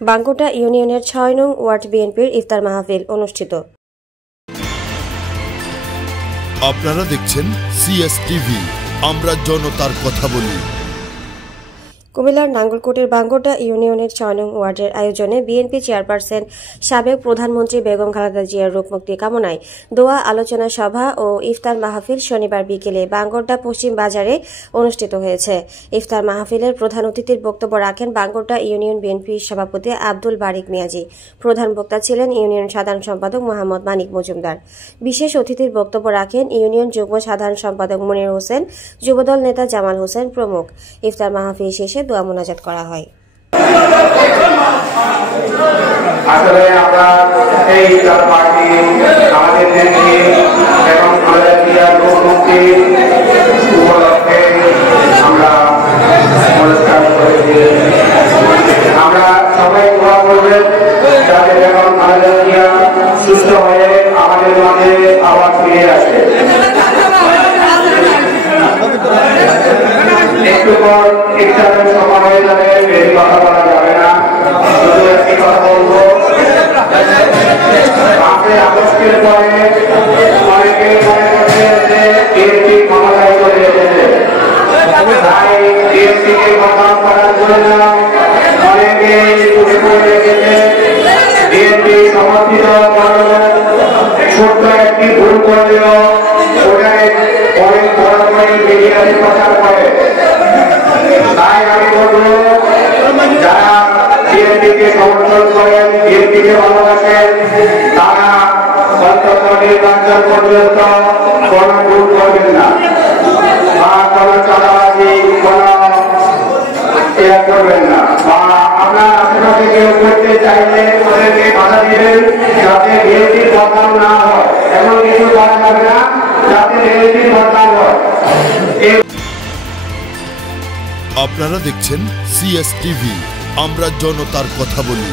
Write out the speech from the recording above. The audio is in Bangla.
বাঙ্গোটা ইউনিয়নের ৬ নং ওয়ার্ড বিএনপির ইফতার মাহফিল অনুষ্ঠিত। আপনারা দেখছেন সিএসটিভি, আমরা জনতার কথা বলি। কুমিল্লার নাঙ্গলকোটের বাঙ্গোটা ইউনিয়নের ৬ নং ওয়ার্ডের আয়োজনে বিএনপি চেয়ারপারসন সাবেক প্রধানমন্ত্রী বেগম খালেদা জিয়ার রূপমুক্তি কামনায় দোয়া আলোচনা সভা ও ইফতার মাহফিল শনিবার বিকেলে বাঙ্গোটা পশ্চিম বাজারে অনুষ্ঠিত হয়েছে। ইফতার মাহফিলের প্রধান অতিথির বক্তব্য রাখেন বাঙ্গোটা ইউনিয়ন বিএনপির সভাপতি আব্দুল বারিক মিয়াজি। প্রধান বক্তা ছিলেন ইউনিয়ন সাধারণ সম্পাদক মোহাম্মদ মানিক মজুমদার। বিশেষ অতিথির বক্তব্য রাখেন ইউনিয়ন যুগ্ম সাধারণ সম্পাদক মনির হোসেন, যুবদল নেতা জামাল হোসেন প্রমুখ। ইফতার মাহফিল শেষে দোয়া মোনাজাত করা হয়। আসলে আমরা এই ইফতার পার্টি আমাদের দেশে এবং খালেদা জিয়ার রূপমুক্তি উপলক্ষে আমরা অনুষ্ঠান করেছি। আমরা সবাই দোয়া করবেন যাতে বেগম খালেদা জিয়া সুস্থ হয়ে আমাদের মাঝে আবার ফিরে আসে। একটু পর ইফতারের সময় হয়ে যাবে, বেশি কথা বলা যাবে না। শুধু একটি কথা বলবো, 5 আগস্টের পরে অনেকে মনে করছে যে বিএনপি ক্ষমতায় চলে এসেছে, তাই বিএনপিকে বদনাম করার জন্য অনেকে উঠে পড়ে রেখেছে। বিএনপি সমর্থিত ছোট্ট একটি ভুল করলেও ওটাই অনেক বড় করে মিডিয়াতে প্রচার করে। তাই আমি বলবো, যারা বিএনপিকে সমর্থন করেন, বিএনপিকে ভালোবাসেন, তারা অন্তত নির্বাচন পর্যন্ত কোন ভুল করবেন না বা কোন চাঁদাবাজি কোন করবেন না, বা আপনার আশেপাশে কেউ করতে চাইলে ওদেরকে বাধা দিবেন যাতে বিএনপির বদনাম না হয়। এমন কিছু করা যাবে না যাতে বিএনপির বদনাম হয়। আপনারা দেখছেন সিএসটিভি, আমরা জনতার কথা বলি।